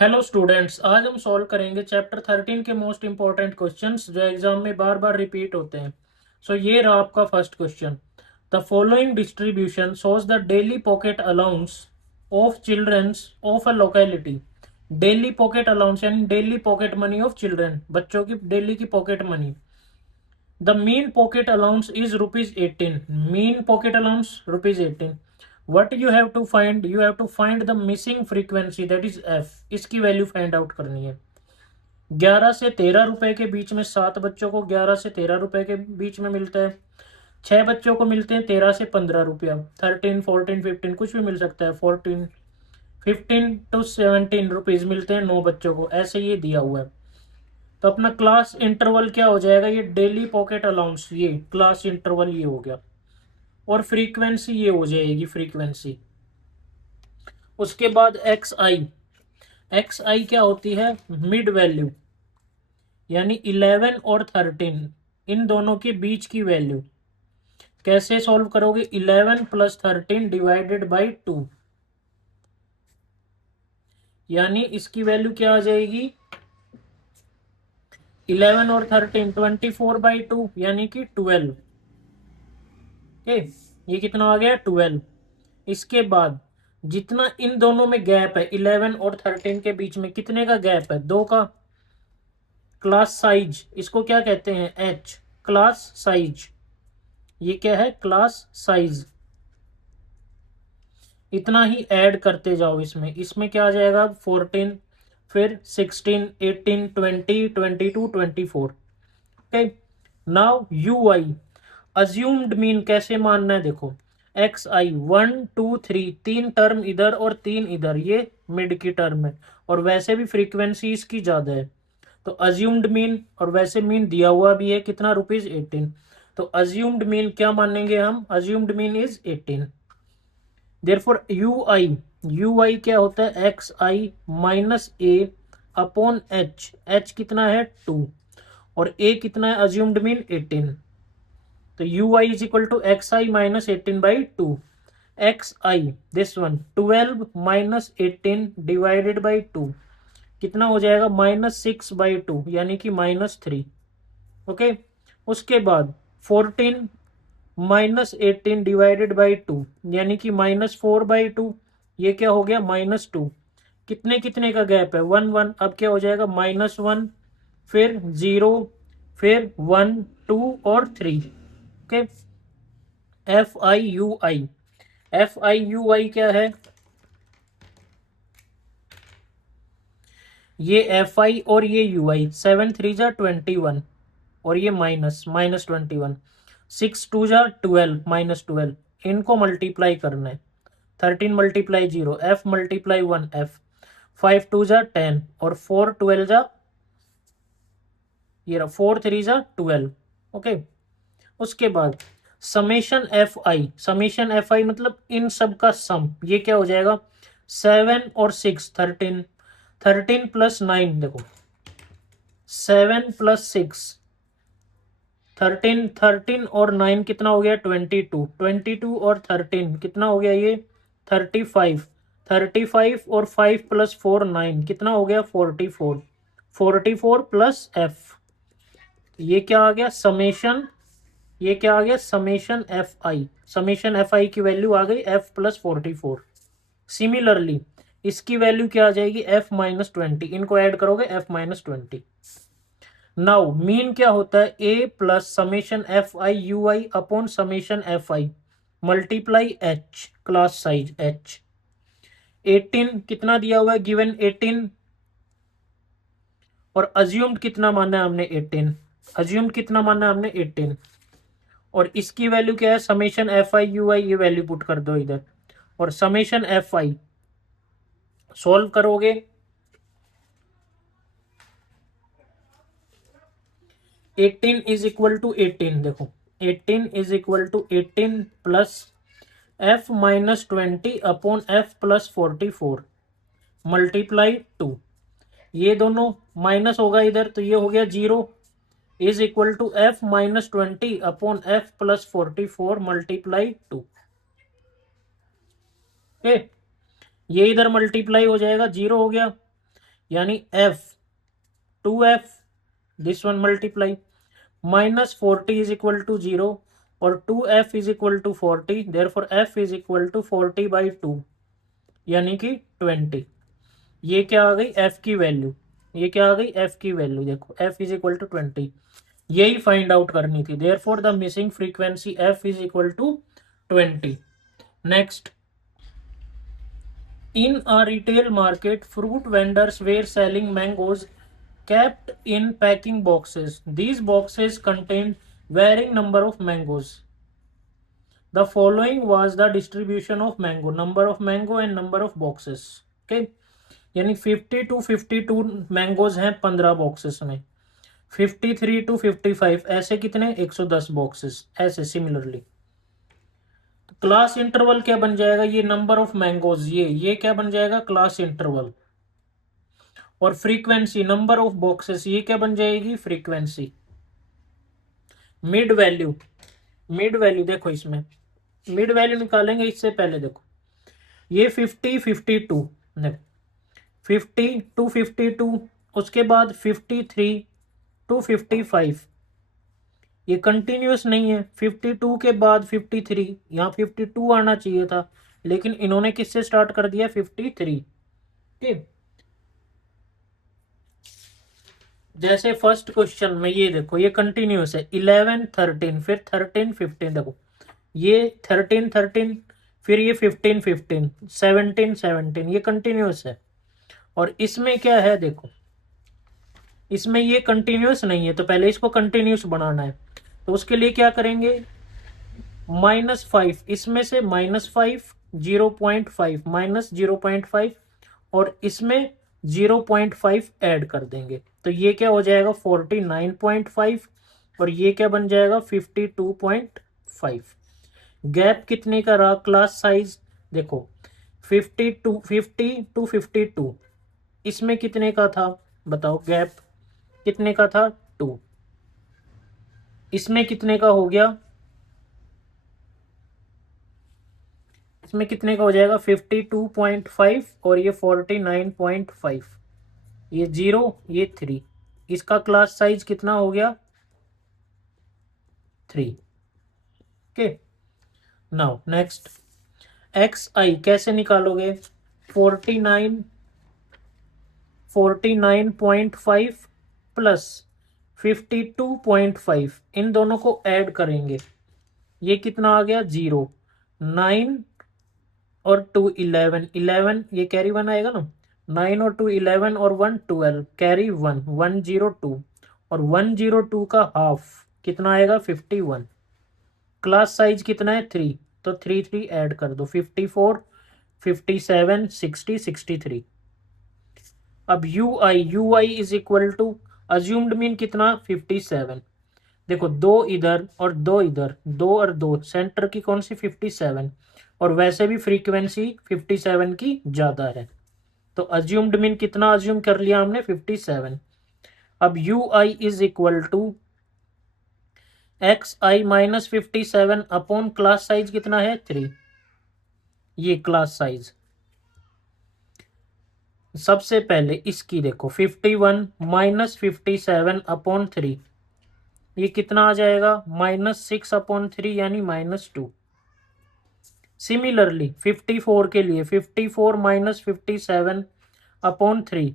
Hello students, आज हम solve करेंगे चैप्टर 13 के मोस्ट इंपॉर्टेंट क्वेश्चंस जो एग्जाम में बार बार रिपीट होते हैं। ये रहा आपका first question. The following distribution shows the daily pocket allowance of childrens of a locality. Daily pocket allowance यानी daily pocket money of children, बच्चों की डेली की pocket money. The mean pocket allowance is ₹18। Mean pocket allowance ₹18। What you have to find, you have to find the missing frequency that is F. इसकी value find out करनी है। 11 से 13 रुपए के बीच में 7 बच्चों को 11 से 13 रुपए के बीच में मिलता है। 6 बच्चों को मिलते हैं 13 से 15 रुपया। 13, 14, 15 कुछ भी मिल सकता है। 14, 15 to 17 रुपीज मिलते हैं 9 बच्चों को। ऐसे ये दिया हुआ है। तो अपना क्लास इंटरवल क्या हो जाएगा, ये डेली पॉकेट अलाउंस, ये क्लास इंटरवल ये हो गया। और फ्रीक्वेंसी ये हो जाएगी फ्रीक्वेंसी। उसके बाद एक्स आई। एक्स आई क्या होती है, मिड वैल्यू, यानी 11 और 13 इन दोनों के बीच की वैल्यू। कैसे सॉल्व करोगे, 11 प्लस 13 डिवाइडेड बाई 2, यानी इसकी वैल्यू क्या आ जाएगी, 11 और 13 24/2 यानी कि 12। ओके, ये कितना आ गया, 12। इसके बाद जितना इन दोनों में गैप है 11 और 13 के बीच में, कितने का गैप है, 2 का। क्लास साइज, इसको क्या कहते हैं, एच। क्लास साइज, ये क्या है, क्लास साइज। इतना ही ऐड करते जाओ इसमें। इसमें क्या आ जाएगा, 14, फिर 16, 18, 20, 22, 24। Okay, now you I. Assumed mean कैसे मानना है, देखो एक्स आई 1 2 3, 3 टर्म इधर और 3 इधर, ये मिड की टर्म है। और वैसे भी फ्रीक्वेंसी इसकी ज्यादा है। तो अज्यूम्ड मीन, और वैसे मीन दिया हुआ भी है कितना, ₹18। तो अज्यूम्ड मीन क्या मानेंगे हम, assumed mean is 18। Therefore u i क्या होता है, x I minus A upon h. H कितना है, 2, और ए कितना है, अज्यूम्ड मीन 18। तो U I is equal to x I minus 18/2। X I this one 12 minus 18 divided by 2 कितना हो जाएगा, -6/2 यानी कि -3। ओके, उसके बाद 14 माइनस 18 डिवाइडेड बाई 2 यानी कि -4/2। ये क्या हो गया, -2। कितने कितने का गैप है, 1 1। अब क्या हो जाएगा, -1, फिर 0, फिर 1 2 और 3। Okay, f i u i. F i u i क्या है, ये एफ आई और ये यू आई। 7 3 जा 21, और ये -21। 6 2 जा 12, -12। इनको मल्टीप्लाई करना है। 13 मल्टीप्लाई 0, एफ मल्टीप्लाई 1 एफ। 5 2 जा 10, और 4 12 जा, ये रहा 4 3 जा 12। ओके, उसके बाद समेशन एफ आई मतलब इन सब का सम। ये क्या हो जाएगा, 7 और 6 13, 13 प्लस 9, देखो 7 प्लस 6 13, 13 और 9 कितना हो गया, 22। 22 और 13 कितना हो गया, ये 35। 35 और 5 प्लस 4 9 कितना हो गया, 44। 44 प्लस एफ, ये क्या आ गया, समेशन। ये क्या आ गया, समेशन एफ आई। समेशन एफ आई की वैल्यू आ गई F+44। सिमिलरली इसकी वैल्यू क्या आ जाएगी, F-20। इनको ऐड करोगे F-20। नाउ मीन क्या होता है, A plus summation f i u I upon summation f i multiply H, class size H। 18 कितना दिया हुआ है, गिवन 18, और अज्यूम्ड कितना माना है हमने, 18। अज्यूम्ड कितना माना है हमने, 18। और इसकी वैल्यू क्या है, summation f i u i, ये वैल्यू पुट कर दो इधर। और समेशन एफ आई सॉल्व करोगे, 18 इज इक्वल टू 18, देखो 18 is equal to 18 plus F-20 upon F+44 multiply 2। ये दोनों माइनस होगा इधर, तो ये हो गया 0, is equal to F-20 upon F+44 multiply 2। ये इधर मल्टीप्लाई हो जाएगा, 0 हो गया। यानी F 2f, this one multiply, minus 40 is equal to 0 और 2f is equal to 40, therefore f is equal to 40/2 यानी कि 20। ये क्या आ गई f की वैल्यू, ये क्या आ गई f की वैल्यू, देखो f इज इक्वल टू 20, यही फाइंड आउट करनी थी। Therefore the missing frequency f is equal to 20। Next, in a retail market, fruit vendors were selling mangoes kept in packing boxes. These boxes contained varying number of mangoes. The following was the distribution of mango, number of mango and number of boxes. Okay, यानी 50 to 52 mangoes हैं 15 boxes में, 53 to 55 ऐसे कितने 110 boxes ऐसे similarly. Class interval क्या बन जाएगा, ये नंबर ऑफ मैंगोज, ये क्या बन जाएगा क्लास इंटरवल, और फ्रीक्वेंसी नंबर ऑफ बॉक्सेस ये क्या बन जाएगी frequency. Mid value, mid value देखो, इसमें मिड वैल्यू निकालेंगे इससे पहले देखो, ये 50 52 50 to 52, उसके बाद 53 to 55, ये कंटिन्यूस नहीं है। 52 के बाद 53, यहाँ 52 आना चाहिए था, लेकिन इन्होंने किससे स्टार्ट कर दिया 53। ठीक, जैसे फर्स्ट क्वेश्चन में ये देखो, ये कंटिन्यूस है 11 13, फिर 13 15, देखो ये 13 13, फिर ये 15 15, 17 17, ये कंटिन्यूस है। और इसमें क्या है देखो, इसमें ये कंटिन्यूस नहीं है, तो पहले इसको कंटिन्यूस बनाना है, तो उसके लिए क्या करेंगे, -5, इसमें से -5 0.5 माइनस 0.5, और इसमें 0.5 ऐड कर देंगे, तो ये क्या हो जाएगा 49.5, और ये क्या बन जाएगा 52.5। गैप कितने का रहा क्लास साइज, देखो 50 to 52, इसमें कितने का था बताओ, गैप कितने का था 2, इसमें कितने का हो गया, इसमें कितने का हो जाएगा 52.5, और ये 49.5, ये 0 ये 3, इसका क्लास साइज कितना हो गया 3। Okay, now next, x i कैसे निकालोगे, 49.5 प्लस 52.5, इन दोनों को ऐड करेंगे, ये कितना आ गया 0, 9 और 2 11 11, ये कैरी 1 आएगा ना, 9 और 2 11 और 1 12, कैरी 1 102, और 102 का हाफ कितना आएगा 51। क्लास साइज कितना है 3, तो 3 3 ऐड कर दो, 54 57 60 63। अब U I is equal to assumed mean कितना 57, देखो 2 इधर और 2 इधर, 2 और 2, सेंटर की कौन सी 57, और वैसे भी फ्रीक्वेंसी 57 की ज्यादा है, तो अज्यूम्ड मीन कितना अज्यूम कर लिया हमने 57। अब U I is equal to x I minus 57 upon class size कितना है 3, ये क्लास साइज। सबसे पहले इसकी देखो 51 माइनस 57 अपॉन 3, ये कितना आ जाएगा -6 अपॉन 3 यानी -2। सिमिलरली 54 के लिए 54 माइनस 57 अपॉन 3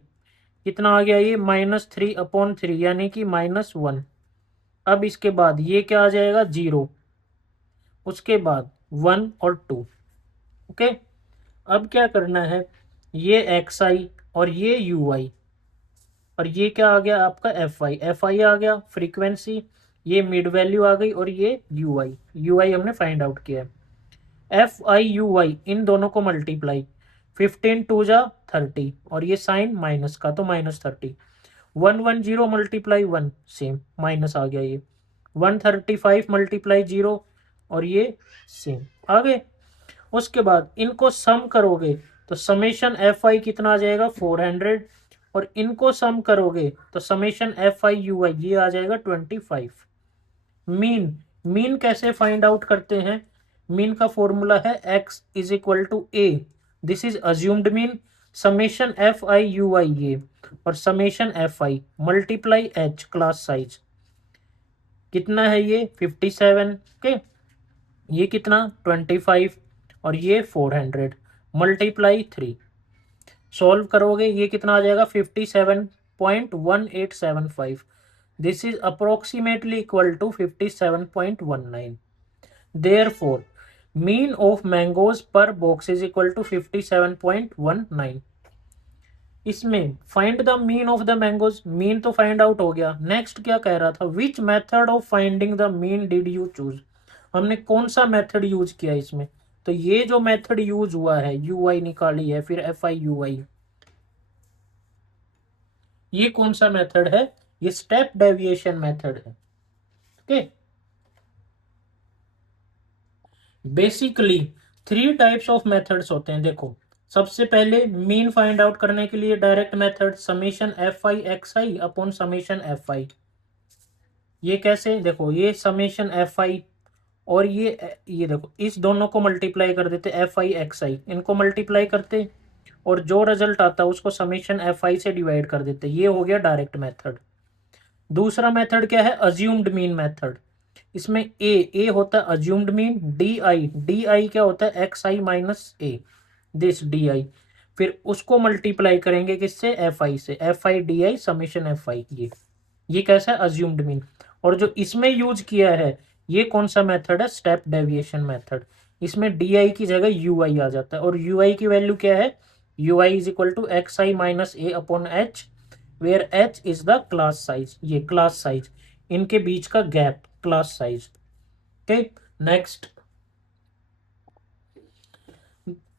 कितना आ गया, ये -3 अपॉन 3 यानी कि -1। अब इसके बाद ये क्या आ जाएगा 0, उसके बाद 1 और 2। ओके, अब क्या करना है, ये एक्स आई और ये यू आई, और ये क्या आ गया आपका एफ आई आ गया फ्रीक्वेंसी, ये मिड वैल्यू आ गई, और ये यू आई हमने फाइंड आउट किया है। एफ आई यू आई इन दोनों को मल्टीप्लाई, 15 2 जा 30, और ये साइन माइनस का तो -30, 110 मल्टीप्लाई 1 सेम माइनस आ गया, ये 135 मल्टीप्लाई 0, और ये सेम आ गए। उसके बाद इनको सम करोगे तो समेशन एफ आई कितना आ जाएगा 400, और इनको सम करोगे तो summation f i u i ये आ जाएगा 25। मीन, मीन कैसे फाइंड आउट करते हैं, मीन का फॉर्मूला है x is equal to A, this is assumed mean, summation f i u i ये और summation f i multiply h class size कितना है ये 57। ओके, ये कितना 25 और ये 400 मल्टीप्लाई 3 सॉल्व करोगे ये कितना आ जाएगा 57.1875। This is approximately equal to 57.19। Therefore mean of mangoes per box is equal to 57.19। इसमें find the mean of the mangoes, mean तो फाइंड आउट हो गया। नेक्स्ट क्या कह रहा था, which method of finding the mean did you choose, हमने कौन सा मेथड यूज किया इसमें। तो ये जो मेथड यूज हुआ है यू आई निकाली है, फिर एफ आई यू आई, ये कौन सा मेथड है, ये स्टेप डेविएशन मेथड है। Okay, basically 3 types of methods होते हैं। देखो, सबसे पहले मीन फाइंड आउट करने के लिए direct method summation f i x i upon summation f i. ये कैसे, देखो ये समेशन एफ आई और ये देखो इस दोनों को मल्टीप्लाई कर देते एफ आई एक्स आई, इनको मल्टीप्लाई करते और जो रिजल्ट आता है उसको समेशन एफ आई से डिवाइड कर देते। ये हो गया डायरेक्ट मेथड। दूसरा मेथड क्या है, अज्यूम्ड मीन मेथड। इसमें ए होता है अज्यूम्ड मीन, डी आई क्या होता है x I minus A, this D I, फिर उसको मल्टीप्लाई करेंगे किससे, एफ आई से, F I D I summation f i. ये कैसा है अज्यूम्ड मीन। और जो इसमें यूज किया है ये कौन सा मेथड है, स्टेप डेविएशन मेथड। इसमें डी आई की जगह यू आई आ जाता है और यू आई की वैल्यू क्या है, U I is equal to x I minus A upon H, where H is the class size, ये क्लास साइज, इनके बीच का gap class size. Okay, next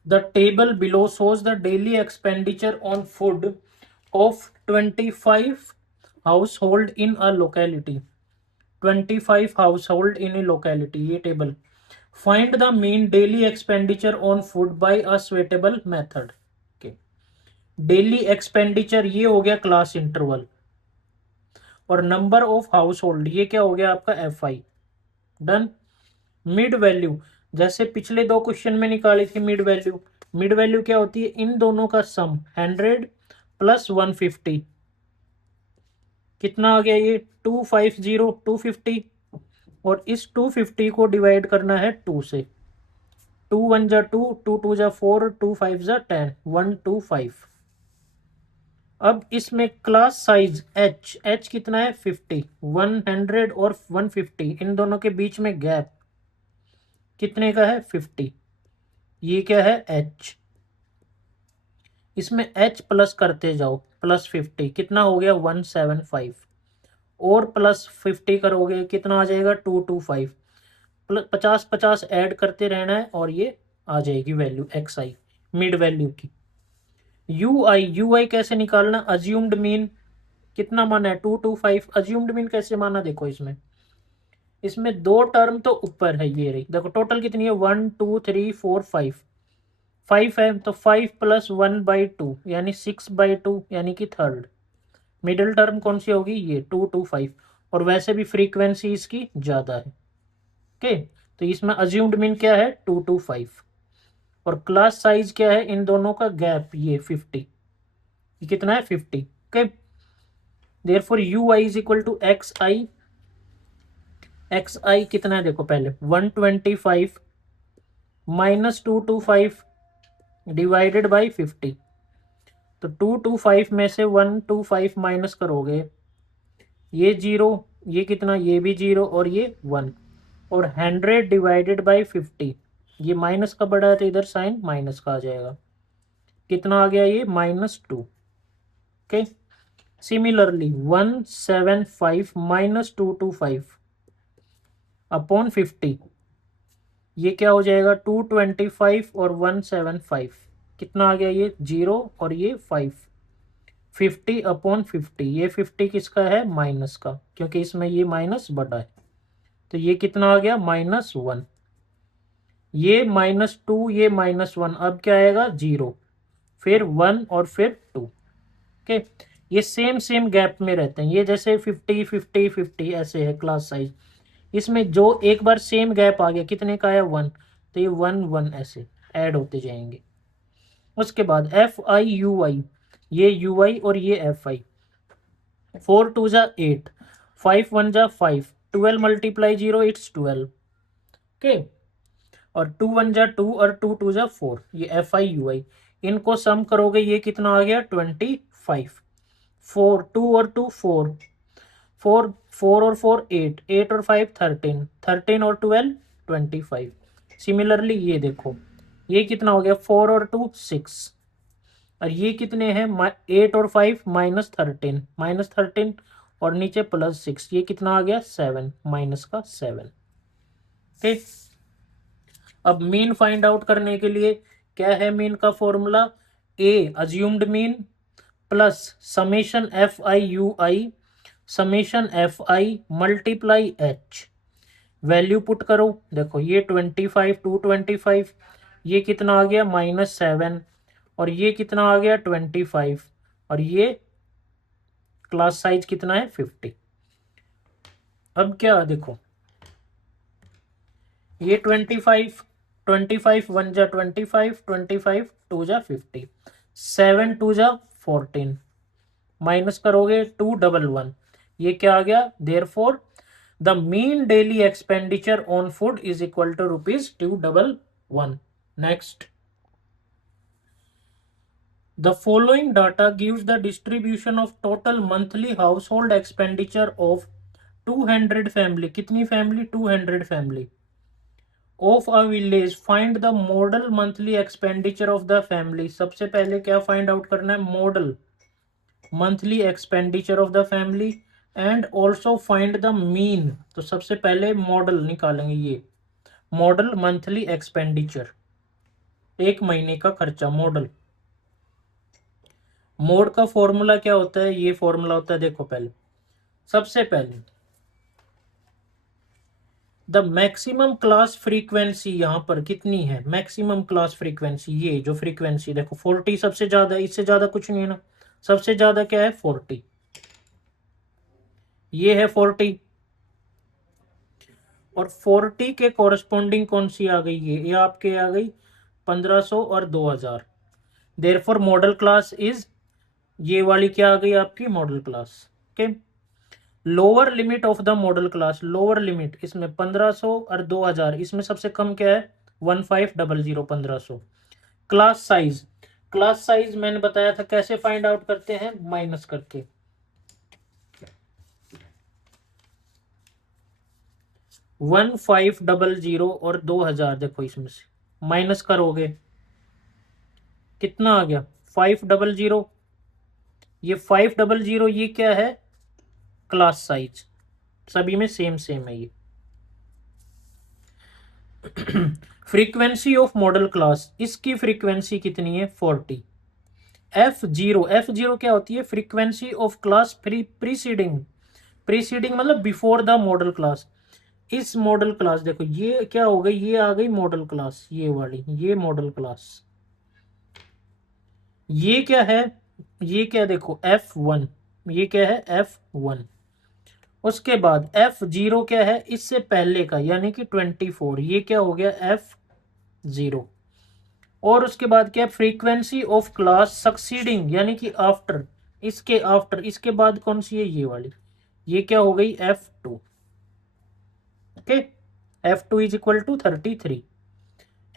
the table below shows the daily expenditure on food of 25 household in a locality, 25 household in a locality, ये table. Find the mean daily expenditure on food by a suitable method. Daily expenditure ये हो गया class interval, और number of house hold ये क्या हो गया आपका F I. Done. Mid value, जैसे पिछले 2 क्वेश्चन में निकाली थी मिड वैल्यू, मिड वैल्यू क्या होती है, इन दोनों का सम 100 प्लस 150 कितना आ गया ये 250 250, और इस 250 को डिवाइड करना है 2 से, 2 1 जा 2, 2 2 जा 4, 2 5 जा 10, 125। अब इसमें क्लास साइज एच कितना है 50, 100 और 150 इन दोनों के बीच में गैप कितने का है 50, ये क्या है एच। इसमें एच प्लस करते जाओ, प्लस 50 कितना हो गया 175, और प्लस 50 करोगे कितना आ जाएगा 225, प्लस 50 ऐड करते रहना है और ये आ जाएगी वैल्यू एक्स आई मिड वैल्यू की। यू आई कैसे निकालना, अज्यूम्ड मीन कितना माना है 225, अज्यूम्ड मीन कैसे माना, देखो इसमें 2 टर्म तो ऊपर है, ये रही देखो टोटल कितनी है 1 2 3 4 5 है, तो 5 प्लस 1/2 यानी 6/2 यानी कि थर्ड। मिडिल टर्म कौन सी होगी, ये 225, और वैसे भी फ्रीक्वेंसी इसकी ज़्यादा है। ओके, तो इसमें अज्यूम्ड मीन क्या है 225, और क्लास साइज क्या है इन दोनों का गैप ये 50, ये कितना है 50। Okay, therefore u I is equal to x i कितना है, देखो पहले 125 माइनस 225 डिवाइडेड बाई 50, तो 225 में से 125 माइनस करोगे, ये 0, ये कितना, ये भी 0 और ये 1, और 100 डिवाइडेड बाई 50, ये माइनस का बड़ा है तो इधर साइन माइनस का आ जाएगा, कितना आ गया ये -2। ओके, सिमिलरली 175 माइनस 225 अपॉन 50, ये क्या हो जाएगा 225 और 175 कितना आ गया, ये 0 और ये 5, 50 अपॉन 50, ये 50 किसका है माइनस का, क्योंकि इसमें ये माइनस बड़ा है, तो ये कितना आ गया -1, ये -2, ये -1, अब क्या आएगा 0, फिर 1 और फिर 2। ओके, ये सेम गैप में रहते हैं, ये जैसे 50 50 50 ऐसे है क्लास साइज। इसमें जो एक बार सेम गैप आ गया कितने का है 1, तो ये 1 1 ऐसे ऐड होते जाएंगे। उसके बाद एफ आई यू आई, ये यू आई और ये एफ आई। 4 2 जा 8, 5 1 जा 5, 12 मल्टीप्लाई 0 इट्स 12। ओके, और 2 1 जा 2 और 2 2 जा 4, ये एफ आई यू आई। इनको सम करोगे ये कितना आ गया 25। 4 2 और 2 4, 4 4 और 4 8, 8 और 5 13, 13 और 12 25। सिमिलरली ये देखो, ये कितना हो गया 4 और 2 6, और ये कितने हैं 8 और 5 -13, -13 और नीचे +6, ये कितना आ गया 7, माइनस का 7। ठीक, अब मीन फाइंड आउट करने के लिए क्या है मीन का formula, A assumed mean plus summation f i u I, summation f i multiply H. Value put करो, देखो ये 25 225, ये कितना आ गया -7, और ये कितना आ गया 25, और ये क्लास साइज कितना है 50। अब क्या देखो, ये 25, 25 1 जा 25, 25 2 जा 50, 7 2 जा 14, माइनस करोगे 211, ये क्या आ गया, therefore the mean daily expenditure on food is equal to ₹211। Next, the following data gives the distribution of total monthly household expenditure of 200 family, कितनी family 200 family of a village, find the model monthly expenditure of the family। सबसे पहले क्या find out करना है, model monthly expenditure of the family, and also find the mean. तो सबसे पहले model निकालेंगे, ये मॉडल मंथली एक्सपेंडिचर, एक महीने का खर्चा मॉडल। मोड का फॉर्मूला क्या होता है, ये फॉर्मूला होता है, देखो पहले सबसे पहले द मैक्सिमम क्लास फ्रीक्वेंसी, यहां पर कितनी है मैक्सिमम क्लास फ्रीक्वेंसी, ये जो फ्रीक्वेंसी देखो 40 सबसे ज्यादा है, इससे ज्यादा कुछ नहीं है ना, सबसे ज्यादा क्या है 40, ये है 40, और 40 के कॉरेस्पॉन्डिंग कौन सी आ गई, ये आपके आ गई 1500 और 2000। देयरफॉर मॉडल क्लास इज, ये वाली क्या आ गई आपकी model class. Okay, lower limit of the model class, lower limit इसमें 1500 और 2000, इसमें सबसे कम क्या है 1500, 1500। क्लास साइज, क्लास साइज मैंने बताया था कैसे फाइंड आउट करते हैं, माइनस करके 1500 और 2000, देखो इसमें से माइनस करोगे कितना आ गया 500, ये 500 ये क्या है क्लास साइज, सभी में सेम सेम है ये। फ्रीक्वेंसी ऑफ मॉडल क्लास, इसकी फ्रीक्वेंसी कितनी है 40। F0, F0 क्या होती है, frequency of class preceding, preceding मतलब बिफोर द मॉडल क्लास। इस मॉडल क्लास देखो ये क्या हो गई, ये आ गई मॉडल क्लास, ये वाली ये मॉडल क्लास, ये क्या है, ये क्या देखो F1, ये क्या है F1। उसके बाद F0 क्या है इससे पहले का, यानी कि 24, ये क्या हो गया F0। और उसके बाद क्या, फ्रीक्वेंसी ऑफ क्लास सक्सीडिंग, यानी कि आफ्टर, इसके आफ्टर, इसके बाद कौन सी है ये वाली, ये क्या हो गई F2। Okay, F2 is equal to 33।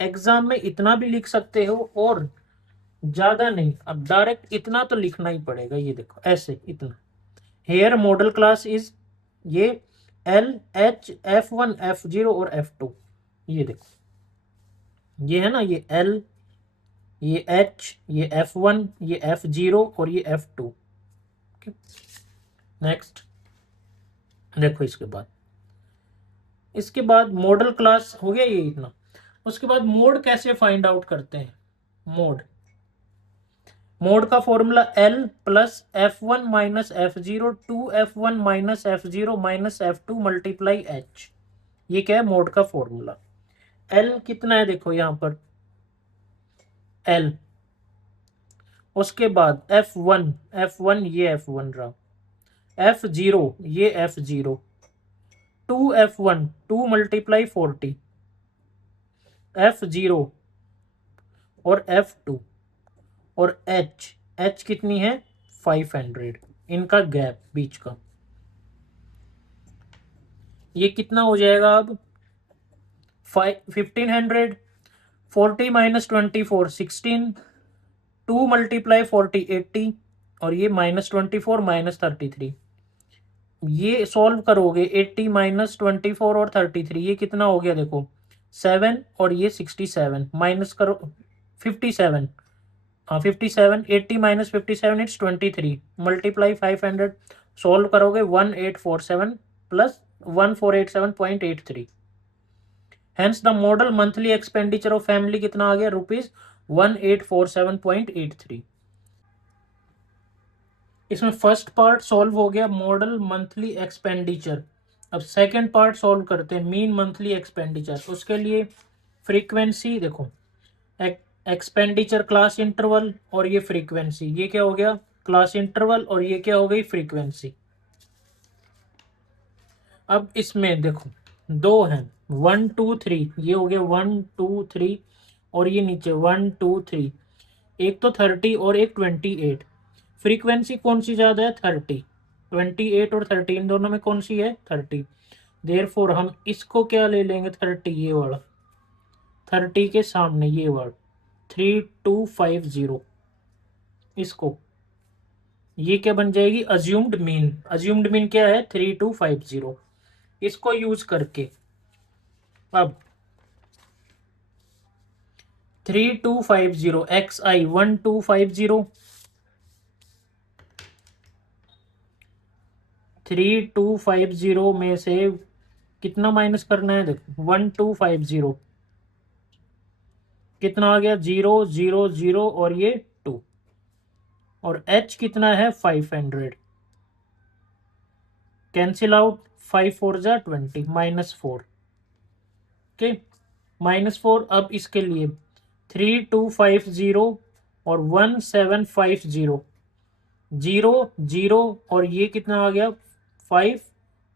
Exam में इतना भी लिख सकते हो और ज्यादा नहीं, अब डायरेक्ट इतना तो लिखना ही पड़ेगा, ये देखो ऐसे इतना। हेयर मॉडल क्लास इज ये LH F1 F0 और F2, ये देखो ये है ना, ये L, ये H, ये F1, ये F0 और ये F2। नेक्स्ट देखो, इसके बाद मॉडल क्लास हो गया ये इतना। उसके बाद मोड कैसे फाइंड आउट करते हैं, मोड, मोड का formula L plus F1 minus F0 2F1 minus F0 minus F2 multiply H, ये क्या है मोड का फॉर्मूला। L कितना है देखो यहां पर L, उसके बाद F1, F1 ये F1 रहा, F0 ये F0, 2F1 2 मल्टीप्लाई 40, F0 और F2, और एच, एच कितनी है 500, इनका गैप बीच का, ये कितना हो जाएगा अब 1500, 40 माइनस 24 16, 2 मल्टीप्लाई 40 80, और ये -24 -33, ये सॉल्व करोगे 80 -24 और 33, ये कितना हो गया देखो 7, और ये 67 माइनस करो 57, हाँ 57, 80 माइनस 57 इट्स 23, मल्टीप्लाई 500, सॉल्व करोगे 1847 plus 1487.83, hence the model monthly expenditure of family कितना आ गया ₹1847.83। इसमें फर्स्ट पार्ट सॉल्व हो गया मॉडल मंथली एक्सपेंडिचर। अब सेकंड पार्ट सॉल्व करते हैं मीन मंथली एक्सपेंडिचर। उसके लिए फ्रीक्वेंसी देखो, एक्सपेंडिचर क्लास इंटरवल और ये फ्रीक्वेंसी, ये क्या हो गया क्लास इंटरवल और ये क्या हो गई फ्रीक्वेंसी। अब इसमें देखो दो हैं 1 2 3, ये हो गया 1 2 3 और ये नीचे 1 2 3, एक तो 30 और एक 28। फ्रीक्वेंसी कौन सी ज्यादा है 30, 28 और 30 इन दोनों में कौन सी है 30, देयरफॉर हम इसको क्या ले लेंगे 30, ये वाला 30 के सामने ये वर्ड 3250, इसको ये क्या बन जाएगी अज्यूम्ड मीन। अज्यूम्ड मीन क्या है 3250, इसको यूज करके अब 3250 एक्स आई 1250, 3250 में से कितना माइनस करना है देखो 1250 कितना आ गया 0 0 0 और ये 2, और h कितना है 500, कैंसिल आउट 5 4 जा 20 -4, ओके -4। अब इसके लिए 3250 और 1750, 0 0 और ये कितना आ गया 5,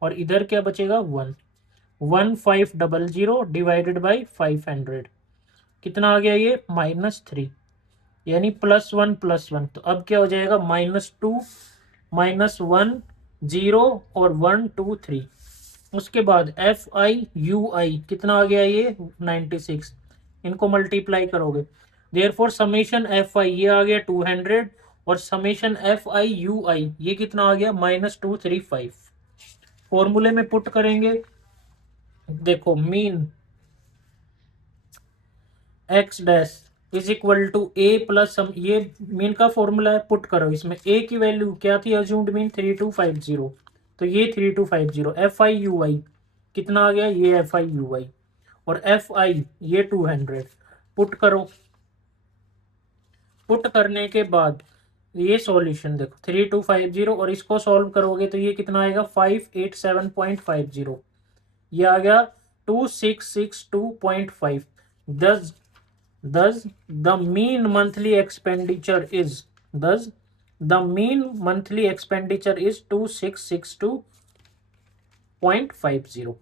और इधर क्या बचेगा 1, 1500 डिवाइडेड बाई 500 कितना आ गया ये -3, यानी +1 तो अब क्या हो जाएगा -2 -1 0 और 1 2 3। उसके बाद FI/UI कितना आ गया ये 96, इनको मल्टीप्लाई करोगे, देयरफॉर समेशन FI ये आ गया 200 और समेशन FI/UI ये कितना आ गया -235। फॉर्मूले में पुट करेंगे, देखो mean x dash is equal to A plus sum, ये मीन का फॉर्मूला है, पुट करो इसमें ए की वैल्यू क्या थी अज्यूम्ड मीन 3250, तो ये 3250, FI/UI कितना आ गया ये FI/UI, और FI ये 200, पुट करो। पुट करने के बाद ये सॉल्यूशन देखो 3250 और इसको सॉल्व करोगे तो ये कितना आएगा 587.50, ये आ गया 2662.5। दस Thus, the mean monthly expenditure is thus the mean monthly expenditure is 2662.50।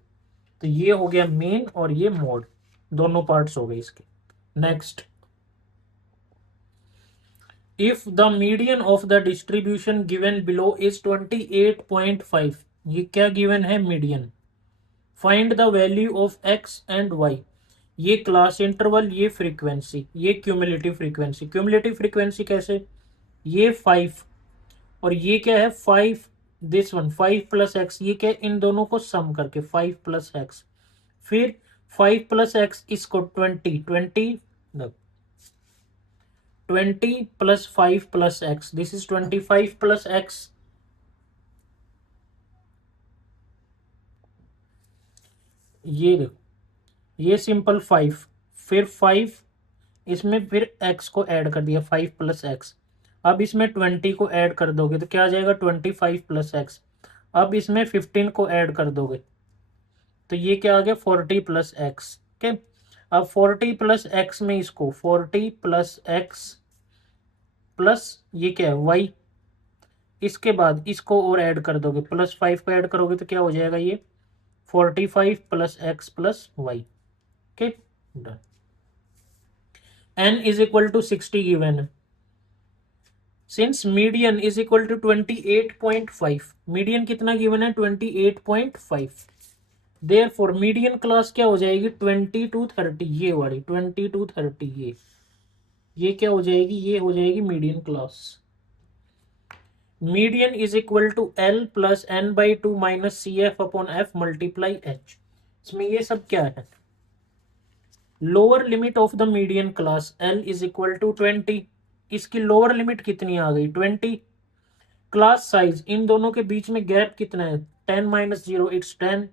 तो ये हो गया मेन और ये मोड, दोनों पार्ट्स हो गए इसके। Next, if the median of the distribution given below is 28.5, ये क्या गिवन है median, find the value of X and Y, ये क्लास इंटरवल ये फ्रीक्वेंसी ये क्यूमुलेटिव फ्रीक्वेंसी। क्यूमुलेटिव फ्रीक्वेंसी कैसे, ये 5 और ये क्या है 5, दिस वन 5 प्लस एक्स, ये क्या इन दोनों को सम करके 5 प्लस एक्स, फिर 5 प्लस एक्स इसको 20 20 20 plus 5 plus x, this is 25 plus X, ये देखो ये सिंपल 5, फिर 5 इसमें फिर x को ऐड कर दिया 5 प्लस एक्स, अब इसमें 20 को ऐड कर दोगे तो क्या आ जाएगा 25 प्लस एक्स, अब इसमें 15 को ऐड कर दोगे तो ये क्या आ गया 40 प्लस एक्स। ओके, अब 40 प्लस एक्स में इसको 40 प्लस एक्स प्लस ये क्या है y, इसके बाद इसको और ऐड कर दोगे प्लस 5 को ऐड करोगे तो क्या हो जाएगा ये 45 plus x plus y. Okay done. n is equal to 60 given है, since median is equal to 28.5, median कितना गिवन है 28.5, देयरफॉर मीडियन क्लास क्या हो जाएगी 20 to 30, ये वाली 20 to 30, ये क्या हो जाएगी, ये हो जाएगी median class. Median is equal to L plus N by two minus C F upon F multiply H. इसमें ये सब क्या है, lower limit of the median class L is equal to 20, इसकी लोअर लिमिट कितनी आ गई 20। क्लास साइज, इन दोनों के बीच में गैप कितना है 10 minus 0 it's 10।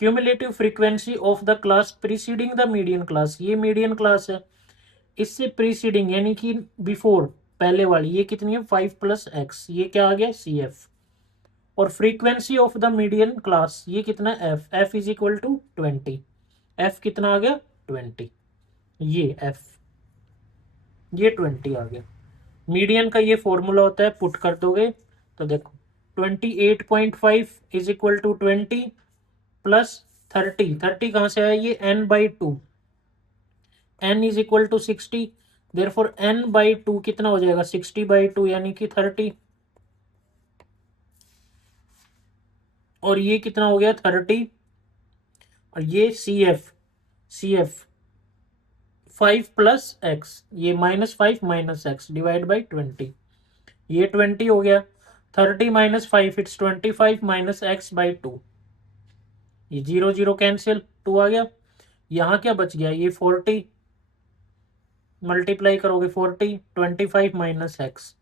Cumulative frequency of the class preceding the median class, ये मीडियन क्लास है, इससे प्रीसीडिंग यानी कि बिफोर पहले वाली, ये कितनी है 5 प्लस एक्स, ये क्या आ गया सी एफ। और frequency of the median class ये कितना F, F is equal to 20, F कितना आ गया 20, ये एफ, ये 20 आ गया। मीडियन का ये फॉर्मूला होता है, पुट कर दोगे तो देखो 28.5 इज इक्वल टू 20 प्लस 30, 30 कहां से आया ये n by two, n is equal to 60, therefore n by two कितना हो जाएगा 60 बाई टू यानी कि 30, और ये कितना हो गया 30, और ये C F, C F 5 plus X, ये -5 माइनस एक्स डिवाइड बाई 20, ये 20 हो गया, 30 minus 5 it's 25 minus x by two, ये 0 0 कैंसिल, 2 आ गया। यहाँ क्या बच गया, ये 40 मल्टीप्लाई करोगे 40, 25 minus X,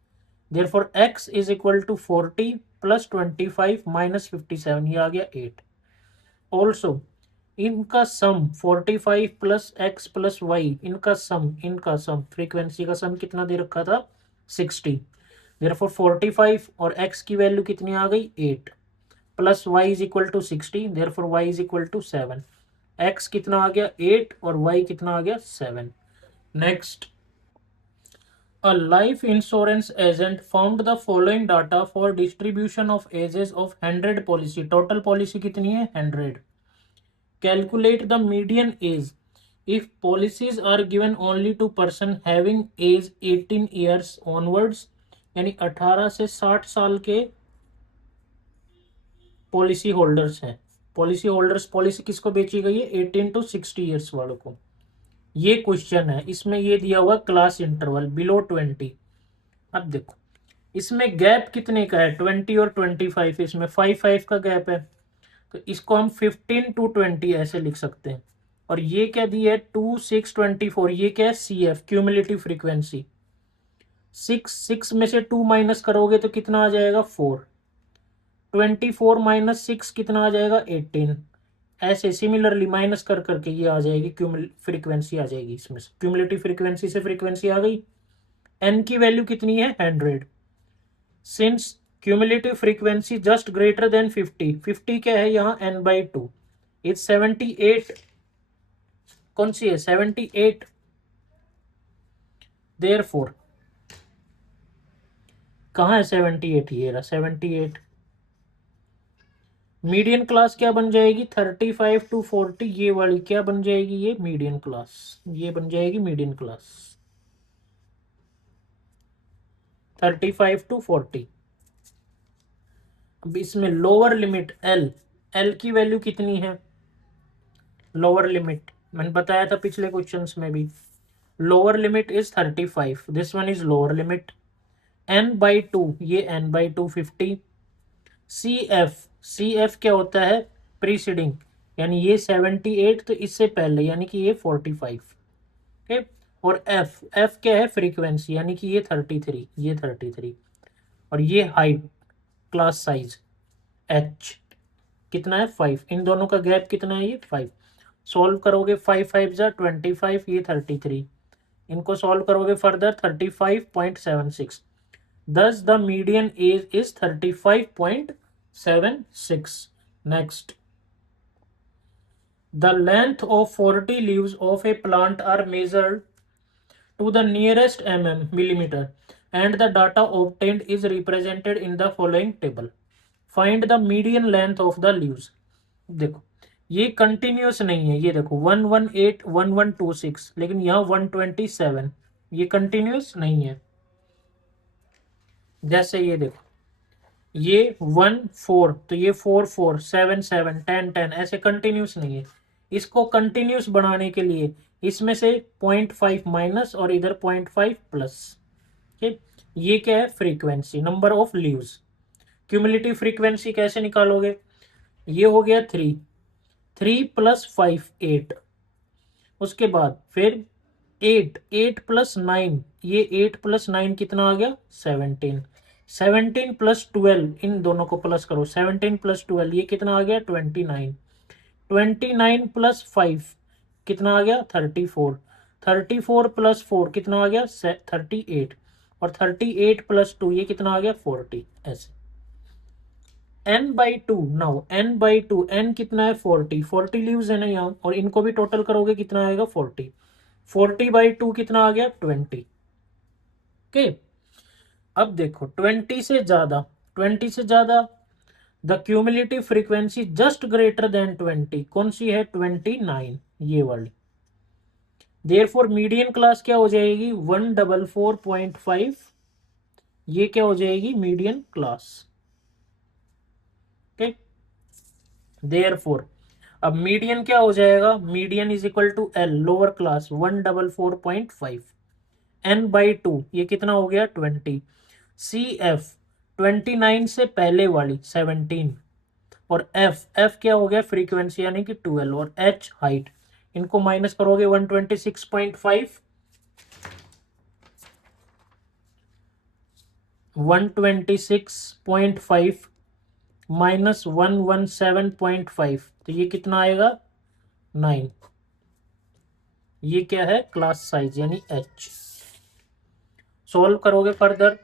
therefore x is equal to 40 plus 25 minus 57, ये आ गया 8। ऑल्सो इनका sum 45 plus x plus Y, इनका सम फ्रीक्वेंसी का सम कितना दे रखा था 60, देयरफॉर 45 और x की वैल्यू कितनी आ गई 8 plus y is equal to 60, therefore y is equal to 7, x कितना आ गया 8 और y कितना आ गया 7। Next, a life insurance agent found the following data for distribution of ages of 100 policy, total policy कितनी है 100, calculate the median age if policies are given only to person having age 18 years onwards, यानी 18 से 60 साल के policy holders हैं, policy holders, policy किसको बेची गई है 18 to 60 ईयर्स वालों को। ये क्वेश्चन है, इसमें ये दिया हुआ क्लास इंटरवल बिलो 20। अब देखो इसमें गैप कितने का है 20 और 25, इसमें 5 का गैप है, तो इसको हम 15 to 20 ऐसे लिख सकते हैं। और ये क्या दी है 2 6 24, ये क्या है सी एफ क्यूमुलेटिव फ्रीक्वेंसी, 6 में से 2 माइनस करोगे तो कितना आ जाएगा 4, 24 माइनस 6 कितना आ जाएगा 18, ऐसे सिमिलरली माइनस कर करके ये आ जाएगी फ्रीक्वेंसी आ जाएगी, इसमें से क्यूमुलेटिव फ्रीक्वेंसी से फ्रीक्वेंसी आ गई। एन की वैल्यू कितनी है 100, since cumulative frequency just greater than 50, 50 क्या है यहाँ n बाई टू, इज 78, कौन सी है 78, देयरफॉर कहाँ है 78, ये रहा 78, मीडियन क्लास क्या बन जाएगी 35 to 40, ये वाली क्या बन जाएगी ये मीडियन क्लास, ये बन जाएगी मीडियन क्लास 35 to 40। अब इसमें लोअर लिमिट एल, एल की वैल्यू कितनी है, लोअर लिमिट मैंने बताया था पिछले क्वेश्चंस में भी, lower limit is 35, this one is lower limit, n by two, ये n by two 50, C F क्या होता है प्रीसीडिंग, यानी ये 78 तो इससे पहले यानी कि ये 45, ठीक, और एफ क्या है फ्रीक्वेंसी यानी कि ये 33, ये 33, और ये हाइट क्लास साइज एच कितना है 5, इन दोनों का गैप कितना है ये 5, सॉल्व करोगे 5 5 जा 25, ये 33, इनको सॉल्व करोगे further 35.76, thus the median age is 35.76। next, the length of 40 leaves of a plant are measured to the nearest millimeter and the data obtained is represented in the following table, find the median length of the leaves। देखो ये continuous नहीं है, ये देखो 118 1126, लेकिन यहाँ 127, ये continuous नहीं है। जैसे ये देखो, ये 1 4, तो ये 4 4 7 7 10 10, ऐसे कंटिन्यूस नहीं है। इसको कंटिन्यूस बनाने के लिए इसमें से 0.5 माइनस और इधर 0.5 प्लस। ठीक, ये क्या है? Frequency, number of leaves. Cumulative frequency कैसे निकालोगे? ये हो गया 3, 3 + 5 8, उसके बाद फिर 8, 8 + 9, ये 8 + 9 कितना आ गया? 17, 17 + 12, इन दोनों को प्लस करो, 17 + 12 ये कितना आ गया? 29, 29 + 5 कितना आ गया? 34, 34 + 4 कितना आ गया? 38, और 38 + 2 ये कितना आ गया? 40। ऐसे n/2, नाउ n/2, n कितना है? 40, 40 लीव्स है ना यहाँ, और इनको भी टोटल करोगे कितना आएगा? 40, 40/2 कितना आ गया? 20। ओके, अब देखो 20 से ज्यादा, 20 से ज्यादा the cumulative frequency just greater than 20 कौन सी है? 29, ये वाली। देयरफॉर मीडियन क्लास क्या हो जाएगी? 144.5, ये क्या हो जाएगी? Median class. ओके, देयरफॉर अब मीडियन क्या हो जाएगा? Median is equal to L, lower class 144.5, n/2 ये कितना हो गया? 20, सी एफ 29 से पहले वाली 17, और एफ, एफ क्या हो गया? फ्रीक्वेंसी यानी कि 12, और एच हाइट, इनको माइनस करोगे 126.5, 126.5 माइनस 117.5, तो ये कितना आएगा? 9। ये क्या है? क्लास साइज यानी एच। सोल्व करोगे फर्दर,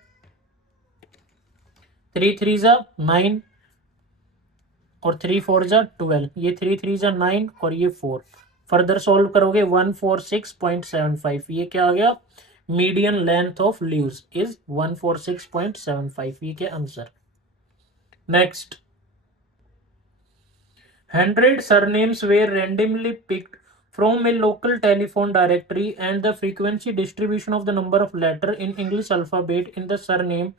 3 3 जा 9 और 3 4 जा 12, ये 3 3 जा 9 और ये 4। फर्दर सोल्व करोगे 146.75, ये क्या आ गया? Median length of leaves is 146.75, ये क्या answer. Next, 100 surnames were randomly picked from a local telephone directory, and the frequency distribution of the number of letter in English alphabet in the surname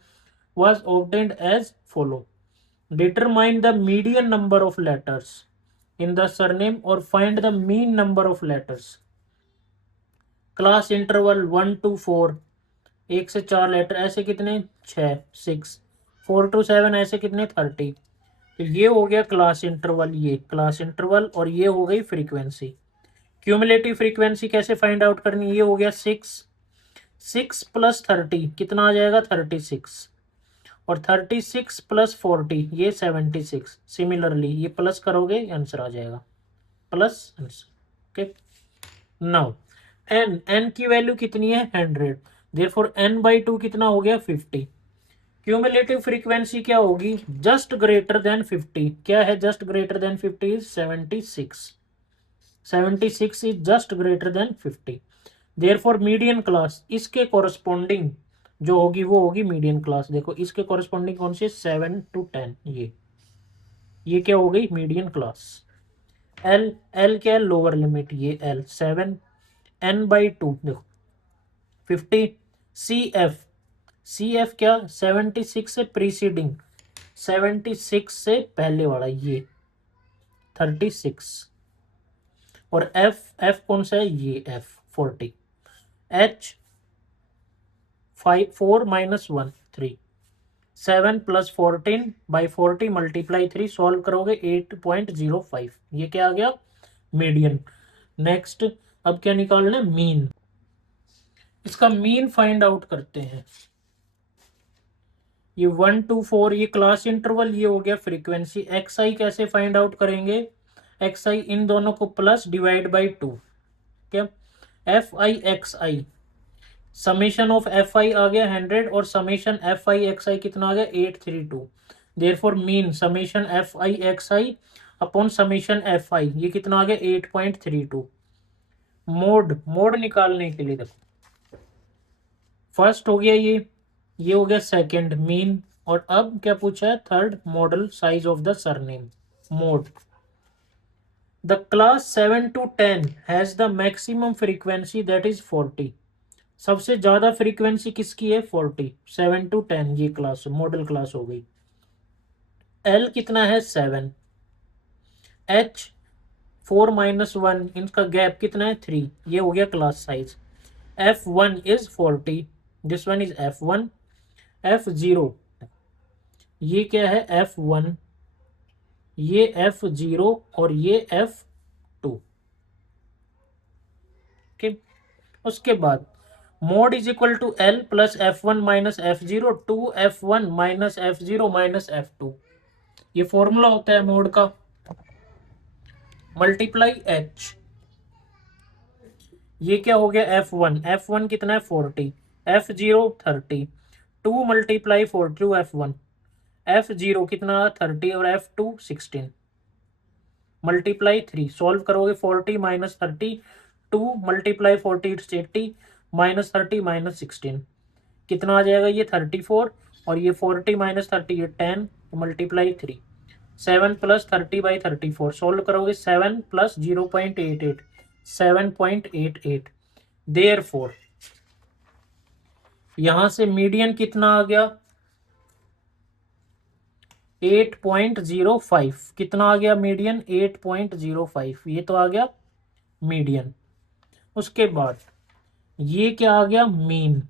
was obtained as follow. Determine the median number of letters in the surname or find the mean number of letters. Class interval 1 to 4, 1 से 4 letter, ऐसे कितने? 6 6, 4 to 7 ऐसे कितने? 30। तो ये हो गया class interval, ये क्लास इंटरवल, और ये हो गई फ्रीक्वेंसी। क्यूमुलेटिव फ्रीक्वेंसी कैसे फाइंड आउट करनी? ये हो गया 6, 6 + 30 कितना आ जाएगा? 36, और 36 + 40 ये 76। सिमिलरली ये प्लस करोगे आंसर आ जाएगा, plus answer. Okay, now N, N की वैल्यू कितनी है? 100, देयरफॉर n/2 कितना हो गया? 50। क्यूमुलेटिव फ्रीक्वेंसी क्या होगी? जस्ट ग्रेटर देन 50, क्या है? Just greater than 50 is 76, 76 is just greater than 50। Therefore median class इसके कोरस्पॉन्डिंग जो होगी वो होगी मीडियन क्लास। देखो इसके कोरस्पॉन्डिंग कौन सी? 7 to 10, ये क्या हो गई? Median class. एल, एल क्या है? लोअर लिमिट, ये एल 7, n/2 देखो 50। सी एफ, सी एफ क्या? 76 से प्रीसीडिंग, 76 से पहले वाला ये 36, और एफ, एफ कौन सा है? ये एफ 40। एच 4 - 1 3, 7 + 14/40 × 3, सॉल्व करोगे 8.05, ये क्या आ गया? मीडियन। नेक्स्ट, अब क्या निकालना है? मीन। इसका मीन फाइंड आउट करते हैं। ये 1 to 4 ये क्लास इंटरवल, ये हो गया फ्रीक्वेंसी। एक्स आई कैसे फाइंड आउट करेंगे? एक्स आई इन दोनों को प्लस डिवाइड बाई 2, क्या? F i x i, summation of f i आ गया 100, और summation f i x i कितना आ गया? 832। Therefore mean summation f i x i upon summation f i, ये कितना आ गया? 8.32। मोड, मोड निकालने के लिए देखो, फर्स्ट हो गया ये हो गया सेकंड मीन, और अब क्या पूछा है? Third model size of the surname, mode. The class 7 to 10 has the maximum frequency that is 40, सबसे ज्यादा फ्रीक्वेंसी किसकी है 40, 7 to 10 ये क्लास मॉडल क्लास हो गई। एल कितना है 7, एच 4 - 1 इनका गैप कितना है 3, ये हो गया class size. F1 is 40, this one is F1। F0 ये क्या है F1, ये F0 और ये F2। ओके, उसके बाद mode is equal to L plus F1 minus F0 2F1 minus F0 minus F2। ये फॉर्मूला होता है मोड का, मल्टीप्लाई H। ये क्या हो गया F1, F1 कितना है 40, F0 30, 2 मल्टीप्लाई 42 F1, F0 कितना 30 और F2 16, मल्टीप्लाई 3। सॉल्व करोगे 40 minus 30, 2 multiply 40 it's 80, minus 30 minus 16 कितना आ जाएगा ये 34, और ये 40 माइनस 30 ये 10, मल्टीप्लाई 3। 7 प्लस 30/34 सॉल्व करोगे 7 प्लस 0.88 7.88। देयरफॉर यहां से मीडियन कितना आ गया 8.05, कितना आ गया मीडियन 8.05, ये तो आ गया मीडियन। उसके बाद ये क्या आ गया मीन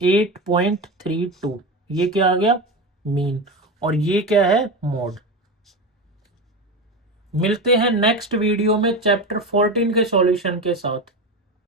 8.32, ये क्या आ गया मीन, और ये क्या है मोड। मिलते हैं नेक्स्ट वीडियो में चैप्टर 14 के सॉल्यूशन के साथ।